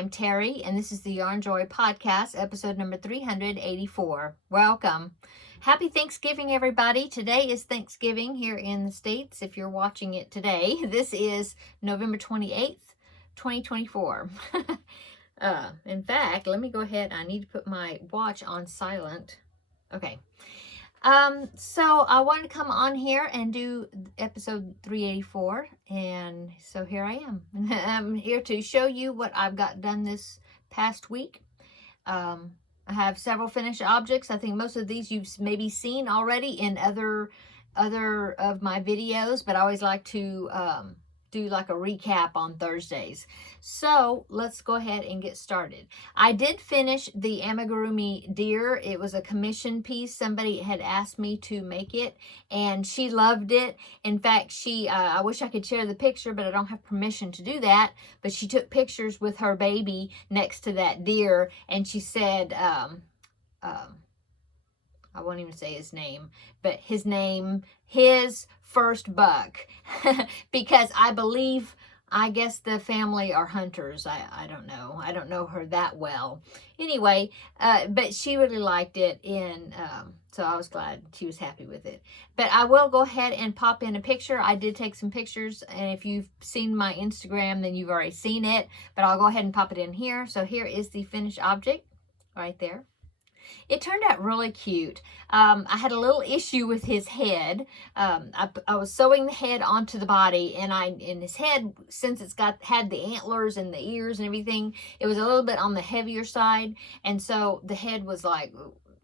I'm Terry, and this is the Yarnjoy podcast, episode number 384. Welcome. Happy Thanksgiving, everybody. Today is Thanksgiving here in the States, if you're watching it today. This is November 28th, 2024. In fact, let me go ahead. I need to put my watch on silent. Okay. So I wanted to come on here and do episode 384, and so here I am. I'm here to show you what I've got done this past week. I have several finished objects. I think most of these you've maybe seen already in other of my videos, but I always like to do like a recap on Thursdays. So let's go ahead and get started. I did finish the amigurumi deer. It was a commission piece. Somebody had asked me to make it, and she loved it. In fact, I wish I could share the picture, but I don't have permission to do that. But she took pictures with her baby next to that deer, and she said, I won't even say his name, but his first buck, because I guess the family are hunters. I don't know. I don't know her that well. Anyway, but she really liked it, and so I was glad she was happy with it. But I will go ahead and pop in a picture. I did take some pictures, and if you've seen my Instagram, then you've already seen it, but I'll go ahead and pop it in here. So here is the finished object right there. It turned out really cute. I had a little issue with his head. I was sewing the head onto the body, and his head, since it's had the antlers and the ears and everything, it was a little bit on the heavier side, and so the head was like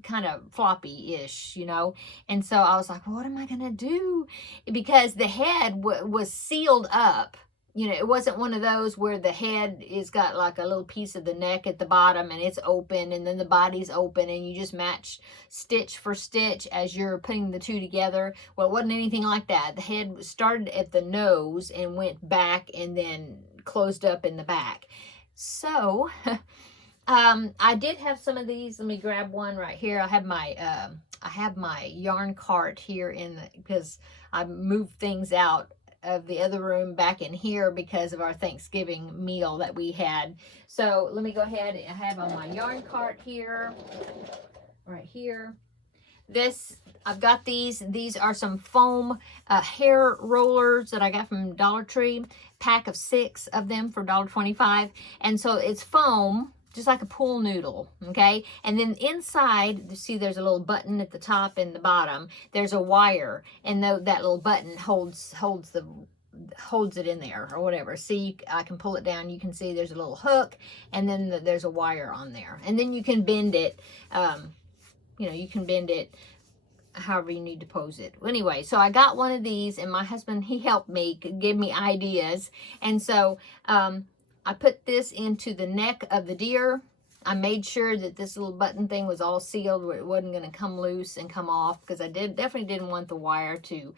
kind of floppy-ish, you know. And so I was like, well, what am I gonna do? Because the head was sealed up. You know, it wasn't one of those where the head is got like a little piece of the neck at the bottom and it's open, and then the body's open, and you just match stitch for stitch as you're putting the two together. Well, it wasn't anything like that. The head started at the nose and went back and then closed up in the back. So I did have some of these. Let me grab one right here. I have my yarn cart here because I moved things out of the other room back in here because of our Thanksgiving meal that we had. So let me go ahead. I have on my yarn cart here, right here. I've got these. These are some foam hair rollers that I got from Dollar Tree. Pack of 6 of them for $1.25. And so it's foam, just like a pool noodle, okay? And then inside, you see there's a little button at the top and the bottom. There's a wire, and that little button holds it in there or whatever. See, I can pull it down. You can see there's a little hook, and then there's a wire on there. And then you can bend it, you can bend it however you need to pose it. Anyway, so I got one of these, and my husband, he helped me, give me ideas. And so, I put this into the neck of the deer. I made sure that this little button thing was all sealed where it wasn't going to come loose and come off, because I definitely didn't want the wire to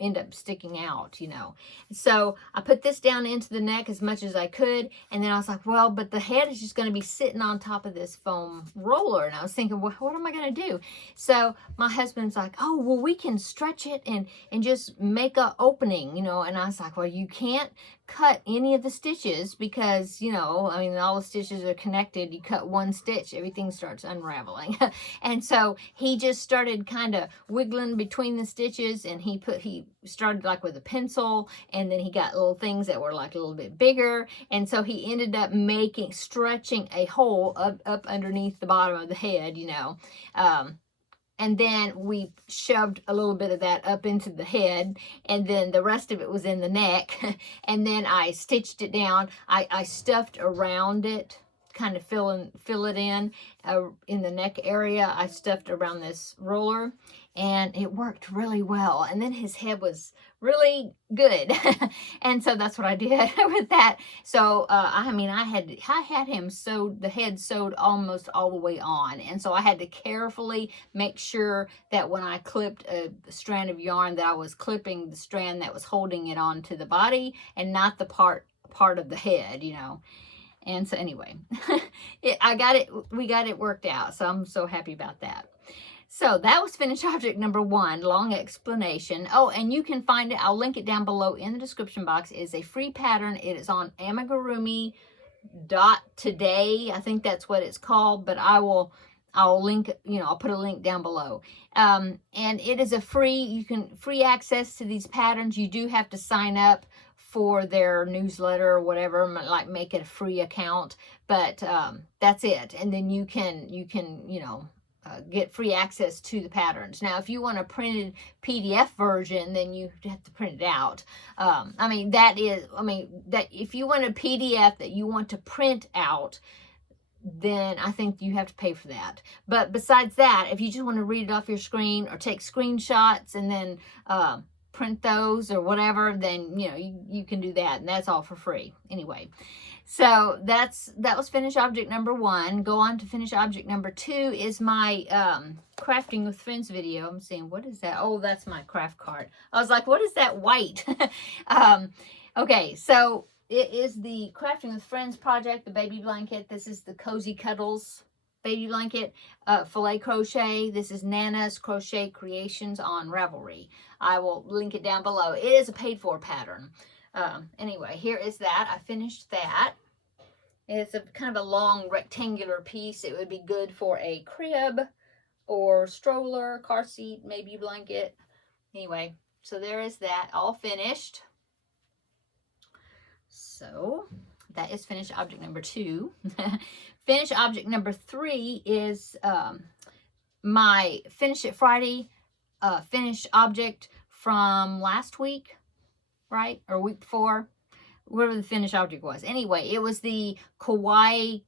end up sticking out, you know. So I put this down into the neck as much as I could, and then I was like, well, but the head is just going to be sitting on top of this foam roller, and I was thinking, well, what am I going to do? So my husband's like, oh, well, we can stretch it and just make a opening, you know. And I was like, well, you can't cut any of the stitches because, you know, I mean, all the stitches are connected. You cut one stitch, everything starts unraveling. And so he just started kind of wiggling between the stitches, and he started like with a pencil, and then he got little things that were like a little bit bigger, and so he ended up stretching a hole up underneath the bottom of the head, you know. And then we shoved a little bit of that up into the head, and then the rest of it was in the neck. And then I stitched it down. I stuffed around it, kind of fill it in the neck area. I stuffed around this roller, and it worked really well. And then his head was really good. And so that's what I did with that. So, I had him sewed, the head sewed almost all the way on. And so I had to carefully make sure that when I clipped a strand of yarn, that I was clipping the strand that was holding it onto the body and not the part of the head, you know. And so anyway, we got it worked out. So I'm so happy about that. So that was finished object number 1, long explanation. Oh, and you can find it, I'll link it down below in the description box. It is a free pattern. It is on amigurumi today. I think that's what it's called, but I'll link, I'll put a link down below. And it is a free access to these patterns. You do have to sign up for their newsletter or whatever, like make it a free account, but that's it. And then you can get free access to the patterns. Now, if you want a printed PDF version, then you have to print it out. That if you want a PDF that you want to print out, then I think you have to pay for that. But besides that, if you just want to read it off your screen or take screenshots and then print those or whatever, then you can do that, and that's all for free anyway. So that was finished object number 1. Go on to finish object number 2 is my crafting with friends video. I'm saying, what is that? Oh, that's my craft card. I was like, what is that white? Okay, so it is the Crafting with Friends project, the baby blanket. This is the Cozy Cuddles baby blanket, filet crochet. This is Nana's Crochet Creations on Ravelry. I will link it down below. It is a paid for pattern. Anyway, here is that. I finished that. It's a kind of a long rectangular piece. It would be good for a crib or stroller, car seat, maybe blanket. Anyway, so there is that, all finished. So that is finished object number 2. Finished object number 3 is my Finish It Friday finished object from last week, right? Or week before, whatever the finished object was. Anyway, it was the Kawaii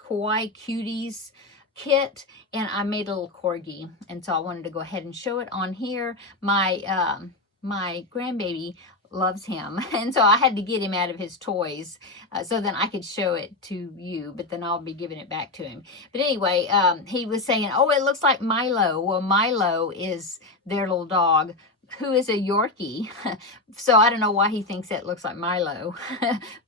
Cuties kit, and I made a little corgi, and so I wanted to go ahead and show it on here. My my grandbaby loves him, and so I had to get him out of his toys so then I could show it to you, but then I'll be giving it back to him. But anyway, he was saying, oh, it looks like Milo. Well, Milo is their little dog, who is a Yorkie. So I don't know why he thinks that looks like Milo.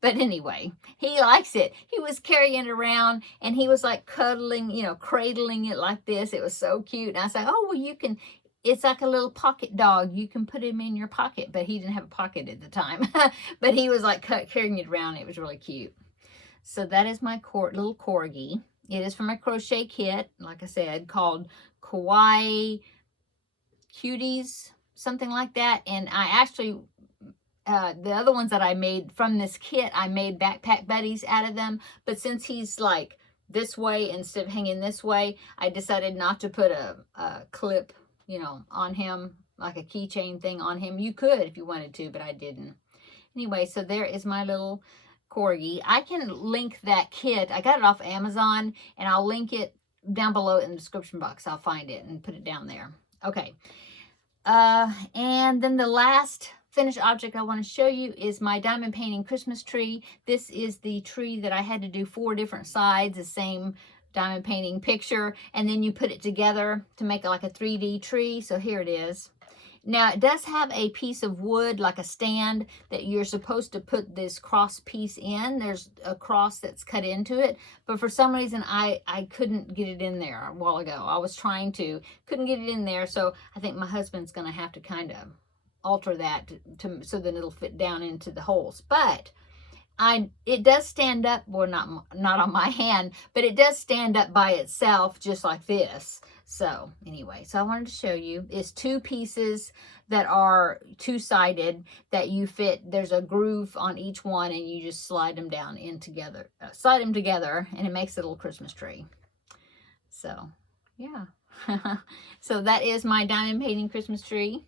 But anyway, he likes it. He was carrying it around, and he was like cuddling, cradling it like this. It was so cute. And I said, oh, well, you can, it's like a little pocket dog. You can put him in your pocket, but he didn't have a pocket at the time. But he was like carrying it around. It was really cute. So that is my little corgi. It is from a crochet kit, like I said, called Kawaii Cuties, something like that. And I actually, the other ones that I made from this kit, I made backpack buddies out of them. But since he's like this way instead of hanging this way, I decided not to put a clip, on him, like a keychain thing on him. You could if you wanted to, but I didn't. Anyway, so there is my little corgi. I can link that kit. I got it off Amazon, and I'll link it down below in the description box. I'll find it and put it down there. Okay. And then the last finished object I want to show you is my diamond painting Christmas tree. This is the tree that I had to do 4 different sides, the same diamond painting picture, and then you put it together to make it like a 3D tree. So here it is. Now, it does have a piece of wood, like a stand, that you're supposed to put this cross piece in. There's a cross that's cut into it, but for some reason, I couldn't get it in there a while ago. I was trying to, couldn't get it in there, so I think my husband's going to have to kind of alter that so that it'll fit down into the holes. But it does stand up, well, not on my hand, but it does stand up by itself, just like this. So anyway, so I wanted to show you. It's 2 pieces that are 2-sided that you fit. There's a groove on each one, and you just slide them down in together, slide them together, and it makes a little Christmas tree. So yeah. So that is my diamond painting Christmas tree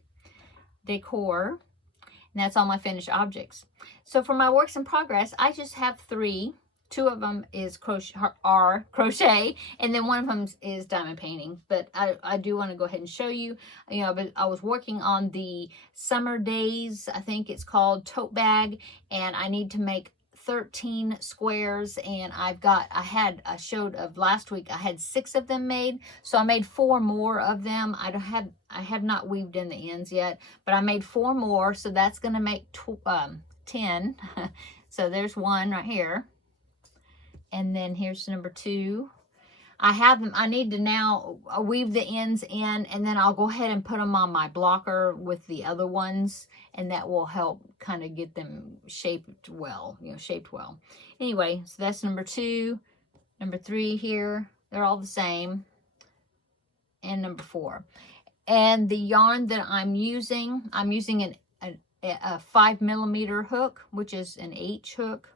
decor. And that's all my finished objects. So for my works in progress, I just have 3. 2 of them is crochet, and then 1 of them is diamond painting. But I do want to go ahead and show you. But I was working on the Summer Days, I think it's called, tote bag, and I need to make 13 squares, and I showed of last week, I had 6 of them made, so I made 4 more of them. I have not weaved in the ends yet, but I made 4 more, so that's going to make 10. So there's 1 right here, and then here's number 2. I have them. I need to now weave the ends in, and then I'll go ahead and put them on my blocker with the other ones, and that will help kind of get them shaped well, shaped well. Anyway, so that's number 2. Number 3 here, they're all the same. And number 4. And the yarn that I'm using a 5mm hook, which is an H hook.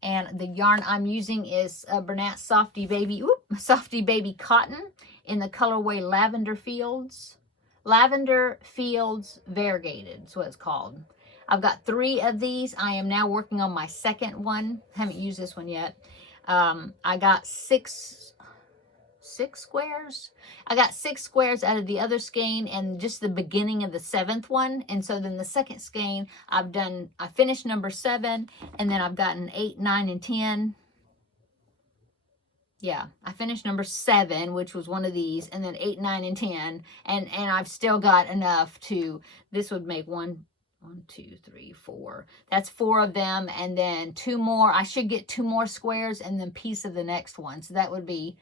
And the yarn I'm using is Bernat Softy Baby Cotton in the colorway Lavender Fields. Lavender Fields Variegated is what it's called. I've got 3 of these. I am now working on my second one. Haven't used this one yet. I got 6 squares. I got 6 squares out of the other skein and just the beginning of the 7th one. And so then the second skein, I finished number 7, and then I've gotten 8, 9, and 10. Yeah, I finished number 7, which was one of these, and then 8, 9, and 10. And I've still got enough to, this would make 1, 2, 3, 4. That's 4 of them. And then 2 more. I should get 2 more squares and then piece of the next one. So that would be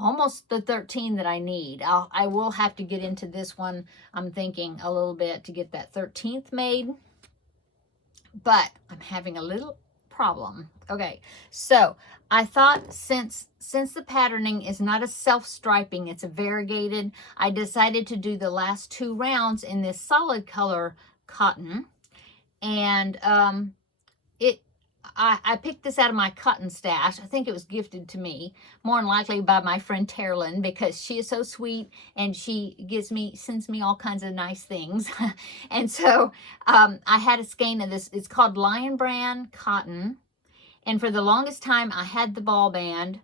almost the 13 that I need. I will have to get into this one, I'm thinking, a little bit to get that 13th made. But I'm having a little problem. Okay, so I thought since the patterning is not a self-striping, it's a variegated, I decided to do the last 2 rounds in this solid color cotton. And I picked this out of my cotton stash. I think it was gifted to me, more than likely by my friend Terri, because she is so sweet and she sends me all kinds of nice things. And so I had a skein of this. It's called Lion Brand Cotton. And for the longest time, I had the ball band.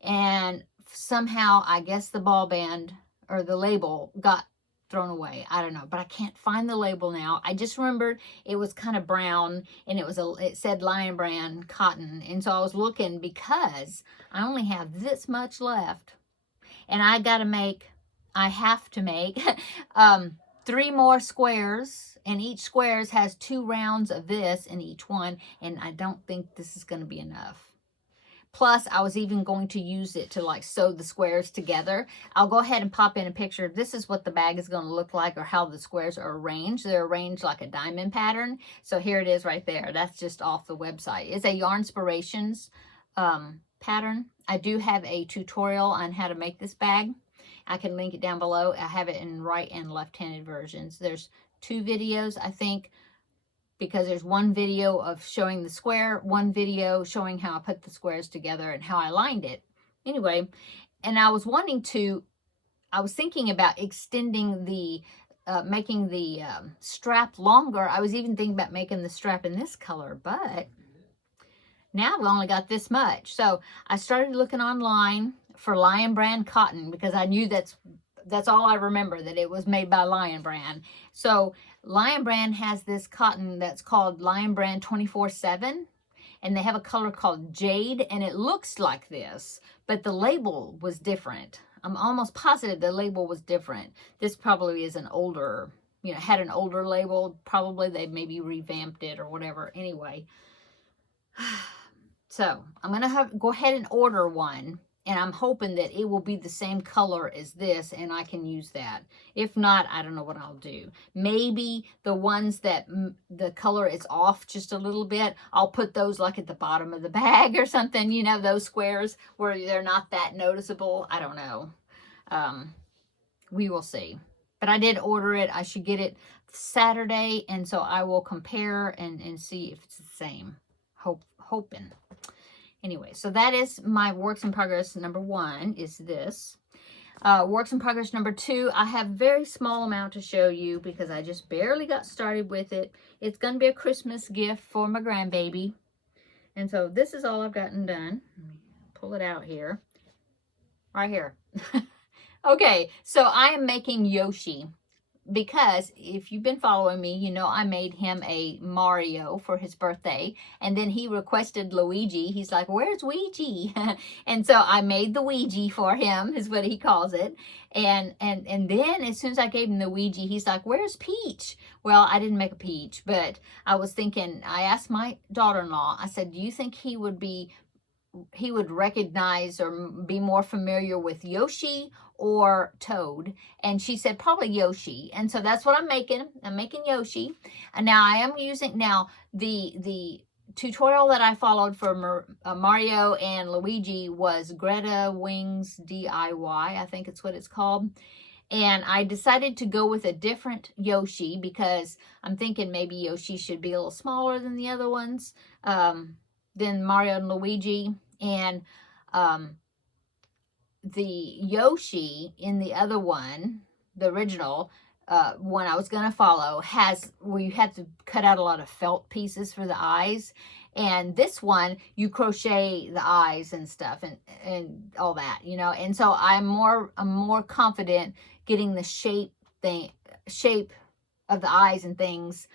And somehow, I guess the ball band or the label got thrown away. I don't know, but I can't find the label now. I just remembered it was kind of brown, and it said Lion Brand Cotton. And so I was looking because I only have this much left, and I have to make 3 more squares, and each squares has 2 rounds of this in each one, and I don't think this is going to be enough. Plus, I was even going to use it to like sew the squares together. I'll go ahead and pop in a picture. This is what the bag is going to look like, or how the squares are arranged. They're arranged like a diamond pattern. So here it is right there. That's just off the website. It's a Yarnspirations pattern. I do have a tutorial on how to make this bag. I can link it down below. I have it in right and left-handed versions. There's 2 videos, I think, because there's 1 video of showing the square, 1 video showing how I put the squares together and how I lined it. Anyway, and I was thinking about extending making the strap longer. I was even thinking about making the strap in this color, but now I've only got this much. So I started looking online for Lion Brand Cotton, because I knew that's all I remember, that it was made by Lion Brand. So Lion Brand has this cotton that's called Lion Brand 24/7, and they have a color called Jade, and it looks like this, but the label was different. I'm almost positive the label was different. This probably is an older, had an older label. Probably they maybe revamped it or whatever. Anyway, so I'm going to go ahead and order one. And I'm hoping that it will be the same color as this, and I can use that. If not, I don't know what I'll do. Maybe the ones that the color is off just a little bit, I'll put those like at the bottom of the bag or something. Those squares where they're not that noticeable. I don't know. We will see. But I did order it. I should get it Saturday, and so I will compare and see if it's the same. Hoping. Anyway, so that is my works in progress. Number 1 is this. Works in progress number 2, I have a very small amount to show you because I just barely got started with it. It's going to be a Christmas gift for my grandbaby. And so this is all I've gotten done. Let me pull it out here. Right here. Okay, so I am making Yoshi. Because if you've been following me, I made him a Mario for his birthday. And then he requested Luigi. He's like, where's Ouija? And so I made the Ouija for him, is what he calls it. And then as soon as I gave him the Ouija, he's like, where's Peach? Well, I didn't make a Peach, but I was thinking, I asked my daughter-in-law, I said, do you think he would be recognize or be more familiar with Yoshi or Toad. And she said probably Yoshi. And so that's what I'm making. I'm making Yoshi. And now I am using, now the tutorial that I followed for Mario and Luigi was Greta Wings DIY. I think it's what it's called. And I decided to go with a different Yoshi because I'm thinking maybe Yoshi should be a little smaller than the other ones, than Mario and Luigi. And the Yoshi in the other one, the original one I was going to follow, where you have to cut out a lot of felt pieces for the eyes. And this one, you crochet the eyes and stuff and all that, you know. And so I'm more confident getting the shape of the eyes and things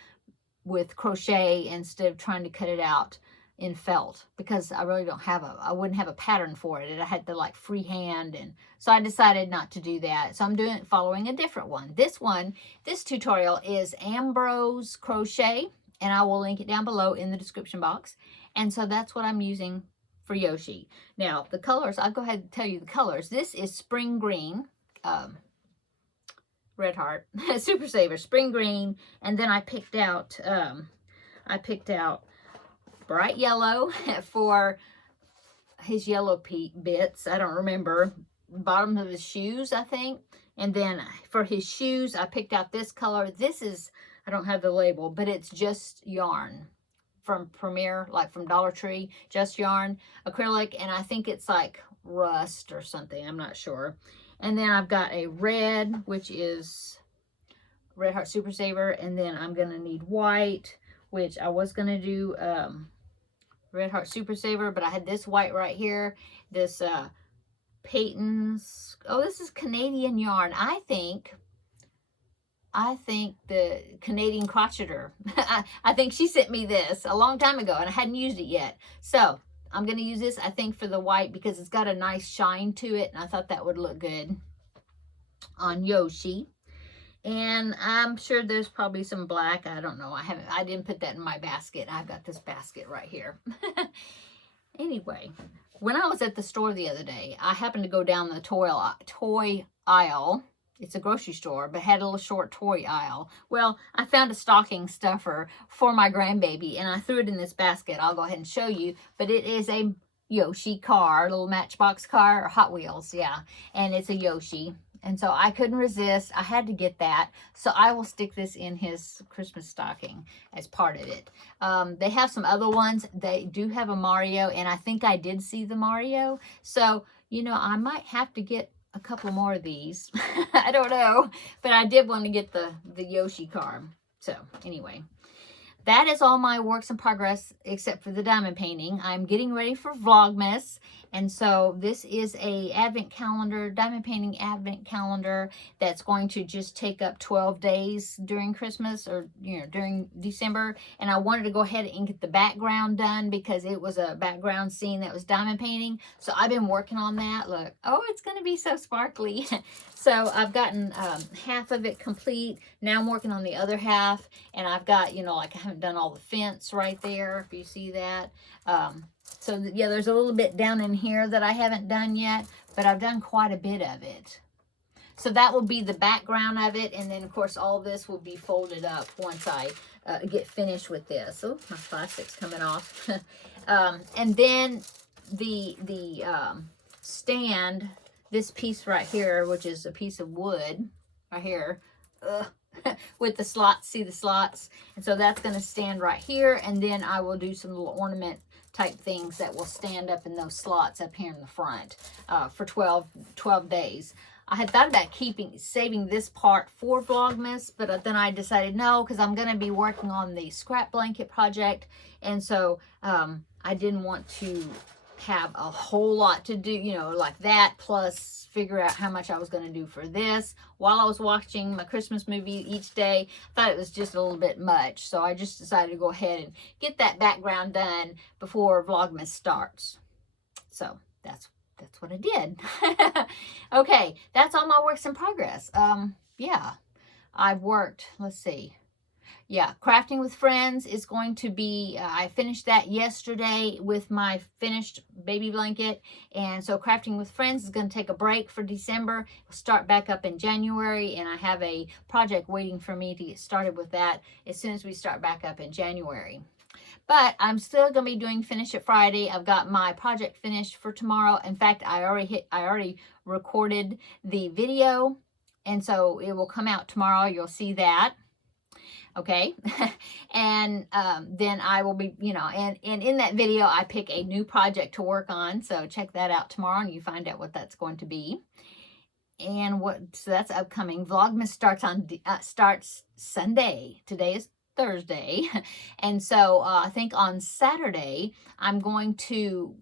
with crochet instead of trying to cut it out in felt, because I really I wouldn't have a pattern for it. I had to like freehand, and so I decided not to do that. So I'm following a different one. This tutorial is Ambrose Crochet, and I will link it down below in the description box. And so that's what I'm using for Yoshi. Now the colors, I'll go ahead and tell you the colors. This is Spring Green, Red Heart, Super Saver, Spring Green, and then I picked out bright yellow for his yellow bits. I don't remember. Bottom of his shoes, I think. And then for his shoes, I picked out this color. This is, I don't have the label, but it's just yarn from Premier, like from Dollar Tree, just yarn, acrylic, and I think it's like rust or something. I'm not sure. And then I've got a red, which is Red Heart Super Saver, and then I'm going to need white, which I was going to do Red Heart Super Saver, but I had this white right here, this Peyton's, oh, this is Canadian yarn. I think the Canadian crocheter, I think she sent me this a long time ago, and I hadn't used it yet. So I'm going to use this, I think, for the white, because it's got a nice shine to it, and I thought that would look good on Yoshi. And I'm sure there's probably some black. I don't know. I didn't put that in my basket. I've got this basket right here. Anyway, when I was at the store the other day, I happened to go down the toy aisle. It's a grocery store, but had a little short toy aisle. Well, I found a stocking stuffer for my grandbaby, and I threw it in this basket. I'll go ahead and show you. But it is a Yoshi car, a little Matchbox car, or Hot Wheels, yeah. And it's a Yoshi. And so I couldn't resist. I had to get that. So I will stick this in his Christmas stocking as part of it. They have some other ones. They do have a Mario, and I think I did see the Mario. So, you know, I might have to get a couple more of these. I don't know. But I did want to get the Yoshi car. So, anyway. That is all my works in progress except for the diamond painting. I'm getting ready for Vlogmas. And so this is a advent calendar, diamond painting advent calendar that's going to just take up 12 days during Christmas, or, you know, during December. And I wanted to go ahead and get the background done because it was a background scene that was diamond painting. So I've been working on that. Look, oh, it's going to be so sparkly. So I've gotten half of it complete. Now I'm working on the other half. And I've got, you know, like I haven't done all the fence right there, if you see that. So, yeah, there's a little bit down in here that I haven't done yet, but I've done quite a bit of it. So that will be the background of it, and then, of course, all this will be folded up once I get finished with this. Oh, my plastic's coming off. And then the stand, this piece right here, which is a piece of wood right here, with the slots, see the slots? And so that's going to stand right here, and then I will do some little ornament type things that will stand up in those slots up here in the front for 12 days. I had thought about saving this part for Vlogmas, but then I decided no, because I'm going to be working on the scrap blanket project, and so I didn't want to have a whole lot to do, you know, like that, plus figure out how much I was going to do for this while I was watching my Christmas movie each day. I thought it was just a little bit much, so I just decided to go ahead and get that background done before Vlogmas starts. So that's what I did. Okay, that's all my works in progress. Yeah, I've worked, let's see. yeah, Crafting with Friends is going to be, I finished that yesterday with my finished baby blanket. And so Crafting with Friends is going to take a break for December. We'll start back up in January. And I have a project waiting for me to get started with that as soon as we start back up in January. But I'm still going to be doing Finish It Friday. I've got my project finished for tomorrow. In fact, I already recorded the video. And so it will come out tomorrow. You'll see that. Okay. And then I will be, and in that video, I pick a new project to work on. So check that out tomorrow and you find out what that's going to be. And so that's upcoming. Vlogmas starts Sunday. Today is Thursday. And so I think on Saturday, I'm going to,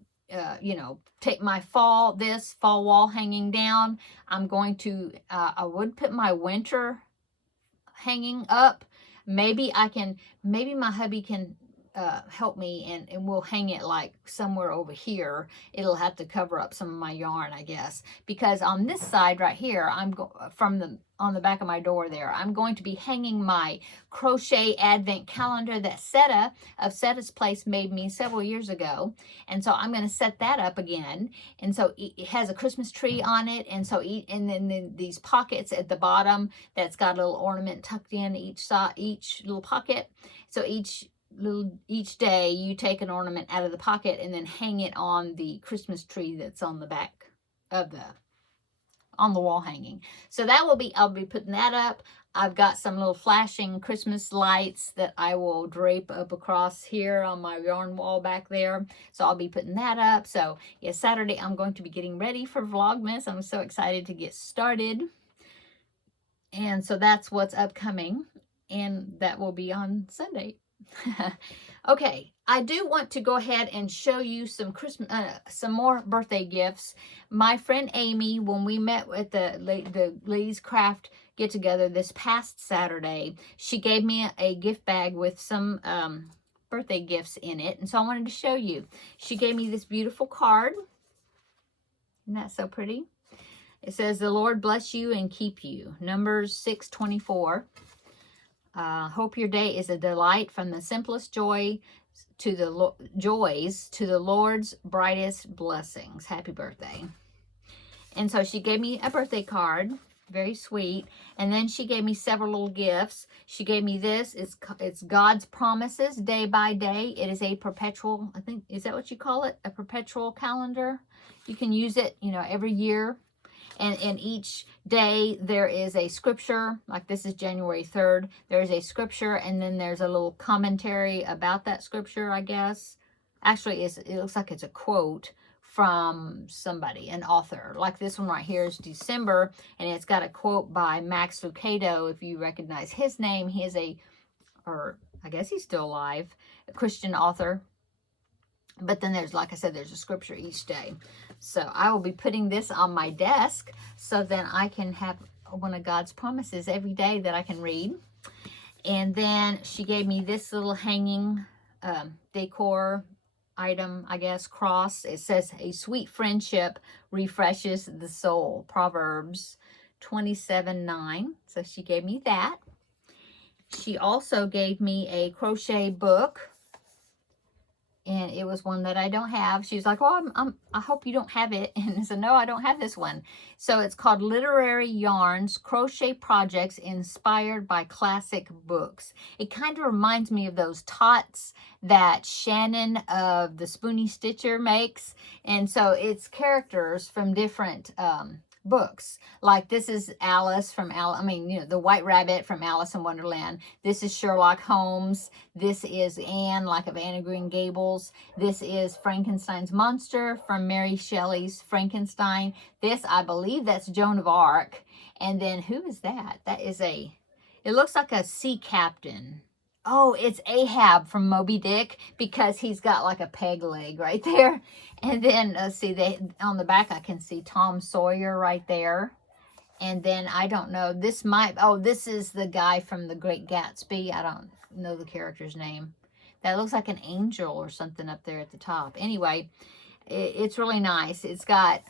take my fall wall hanging down. I'm going to, I would put my winter hanging up. Maybe my hubby can help me and we'll hang it like somewhere over here. It'll have to cover up some of my yarn, I guess, because on this side right here, on the back of my door there, I'm going to be hanging my crochet advent calendar that Seta of Seta's Place made me several years ago. And so I'm going to set that up again. And so it has a Christmas tree on it. And so, and then these pockets at the bottom that's got a little ornament tucked in each little pocket. So each day you take an ornament out of the pocket and then hang it on the Christmas tree that's on the back of on the wall hanging. So I'll be putting that up. I've got some little flashing Christmas lights that I will drape up across here on my yarn wall back there. So I'll be putting that up. So yeah, Saturday I'm going to be getting ready for Vlogmas. I'm so excited to get started. And so that's what's upcoming. And that will be on Sunday. Okay, I do want to go ahead and show you some more birthday gifts. My friend Amy, when we met at the Ladies Craft get together this past Saturday, she gave me a gift bag with some birthday gifts in it, and so I wanted to show you. She gave me this beautiful card. Isn't that so pretty? It says, "The Lord bless you and keep you." Numbers 6:24. Hope your day is a delight, from the simplest joys to the Lord's brightest blessings. Happy birthday. And so she gave me a birthday card, very sweet. And then she gave me several little gifts. She gave me this. It's God's Promises Day by Day. It is a perpetual, I think, is that what you call it? A perpetual calendar. You can use it, every year. And each day there is a scripture, like this is January 3rd. There's a scripture, and then there's a little commentary about that scripture, I guess. Actually, it looks like it's a quote from somebody, an author. Like this one right here is December, and it's got a quote by Max Lucado. If you recognize his name, he is or I guess he's still alive, a Christian author. But then there's, like I said, there's a scripture each day. So I will be putting this on my desk so then I can have one of God's promises every day that I can read. And then she gave me this little hanging decor item, I guess, cross. It says, "A sweet friendship refreshes the soul." Proverbs 27:9. So she gave me that. She also gave me a crochet book. And it was one that I don't have. She was like, "Well, I hope you don't have it." And I said, "No, I don't have this one." So it's called Literary Yarns, Crochet Projects Inspired by Classic Books. It kind of reminds me of those tots that Shannon of the Spoonie Stitcher makes. And so it's characters from different books. Like this is Alice from the White Rabbit from Alice in Wonderland. This is Sherlock Holmes. This is Anne, like of Anne of Green Gables. This is Frankenstein's monster from Mary Shelley's Frankenstein. This, I believe that's Joan of Arc. And then who is that? That is it looks like a sea captain. Oh, it's Ahab from Moby Dick, because he's got like a peg leg right there. And then, let's see, on the back I can see Tom Sawyer right there. And then, I don't know, this is the guy from The Great Gatsby. I don't know the character's name. That looks like an angel or something up there at the top. Anyway, It's really nice. It's got,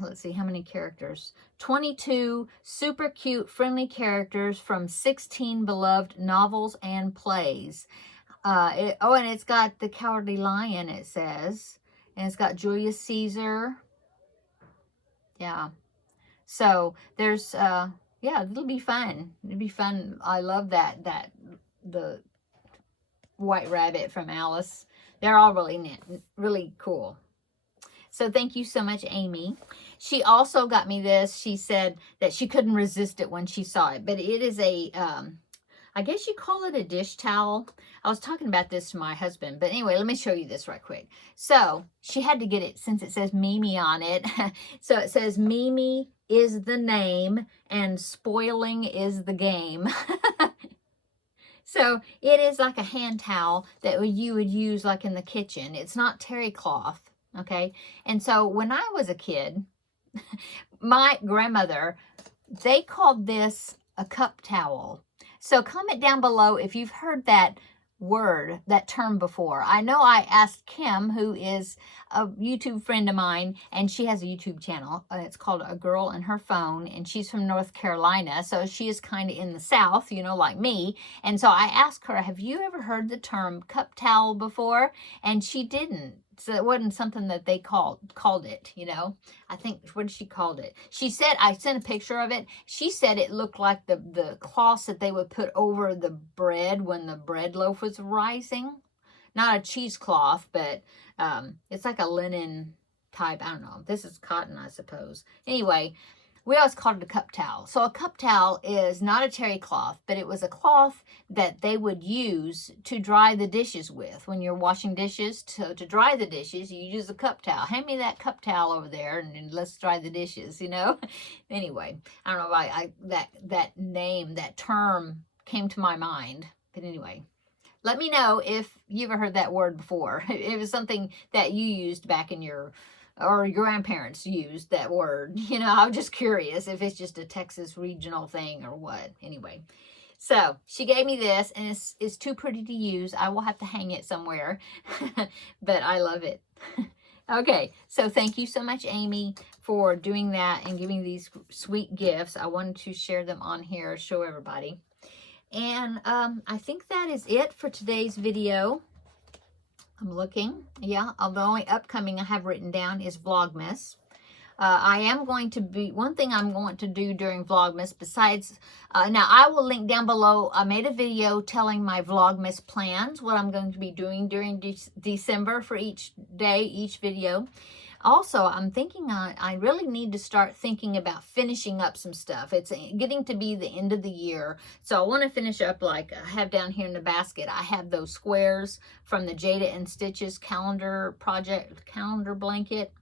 let's see, how many characters? 22 super cute, friendly characters from 16 beloved novels and plays. And it's got the Cowardly Lion, it says. And it's got Julius Caesar. Yeah. So there's, yeah, it'll be fun. It'll be fun. I love the White Rabbit from Alice. They're all really cool. So thank you so much, Amy. She also got me this. She said that she couldn't resist it when she saw it. But it is a, I guess you call it a dish towel. I was talking about this to my husband. But anyway, let me show you this right quick. So she had to get it since it says Mimi on it. So it says Mimi is the name and spoiling is the game. So it is like a hand towel that you would use like in the kitchen. It's not terry cloth. Okay. And so when I was a kid, my grandmother, they called this a cup towel. So comment down below if you've heard that word, that term before. I know I asked Kim, who is a YouTube friend of mine, and she has a YouTube channel. It's called A Girl and Her Phone, and she's from North Carolina. So she is kind of in the South, you know, like me. And so I asked her, have you ever heard the term cup towel before? And she didn't. So it wasn't something that they called it, you know. I think, what did she called it? She said, I sent a picture of it. She said it looked like the cloths that they would put over the bread when the bread loaf was rising. Not a cheesecloth, but it's like a linen type. I don't know. This is cotton, I suppose. Anyway, we always called it a cup towel. So a cup towel is not a terry cloth, but it was a cloth that they would use to dry the dishes with. When you're washing dishes, to dry the dishes, you use a cup towel. Hand me that cup towel over there and let's dry the dishes, you know? Anyway, I don't know why that name, that term came to my mind. But anyway, let me know if you ever heard that word before. It was something that you used back in your grandparents used that word. You know, I'm just curious if it's just a Texas regional thing or what. Anyway, so she gave me this, and it's too pretty to use. I will have to hang it somewhere, but I love it. Okay, so thank you so much, Amy, for doing that and giving these sweet gifts. I wanted to share them on here, show everybody. And I think that is it for today's video. I'm looking. Yeah, the only upcoming I have written down is Vlogmas. I am going to be, one thing I'm going to do during Vlogmas besides, now I will link down below, I made a video telling my Vlogmas plans, what I'm going to be doing during December for each day, each video. Also, I'm thinking I really need to start thinking about finishing up some stuff. It's getting to be the end of the year. So I want to finish up, like I have down here in the basket. I have those squares from the Jada and Stitches calendar blanket.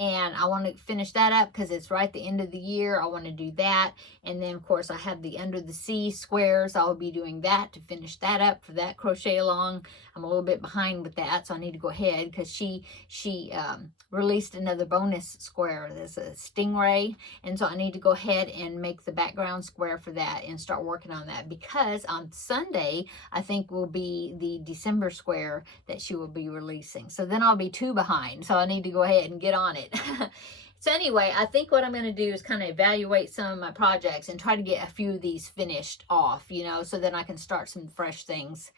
And I want to finish that up because it's right at the end of the year. I want to do that. And then, of course, I have the Under the Sea squares. I'll be doing that to finish that up for that crochet along. I'm a little bit behind with that, so I need to go ahead because she released another bonus square. There's a stingray. And so I need to go ahead and make the background square for that and start working on that because on Sunday, I think will be the December square that she will be releasing. So then I'll be 2 behind. So I need to go ahead and get on it. So anyway, I think what I'm going to do is kind of evaluate some of my projects and try to get a few of these finished off, you know, so then I can start some fresh things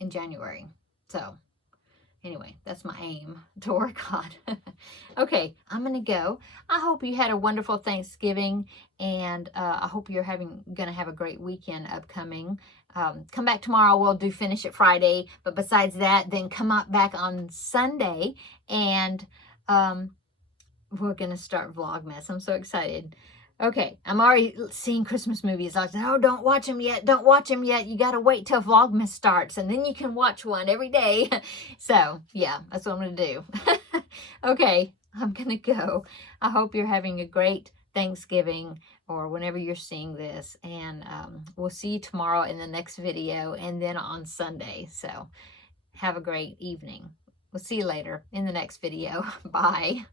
in January. So anyway, that's my aim to work on. Okay, I'm going to go. I hope you had a wonderful Thanksgiving, and I hope you're going to have a great weekend upcoming. Come back tomorrow. We'll do Finish It Friday. But besides that, then come up back on Sunday, and we're going to start Vlogmas. I'm so excited. Okay, I'm already seeing Christmas movies. I said, oh, don't watch them yet. Don't watch them yet. You got to wait till Vlogmas starts, and then you can watch one every day. So, yeah, that's what I'm going to do. Okay, I'm going to go. I hope you're having a great Thanksgiving or whenever you're seeing this. And we'll see you tomorrow in the next video and then on Sunday. So, have a great evening. We'll see you later in the next video. Bye.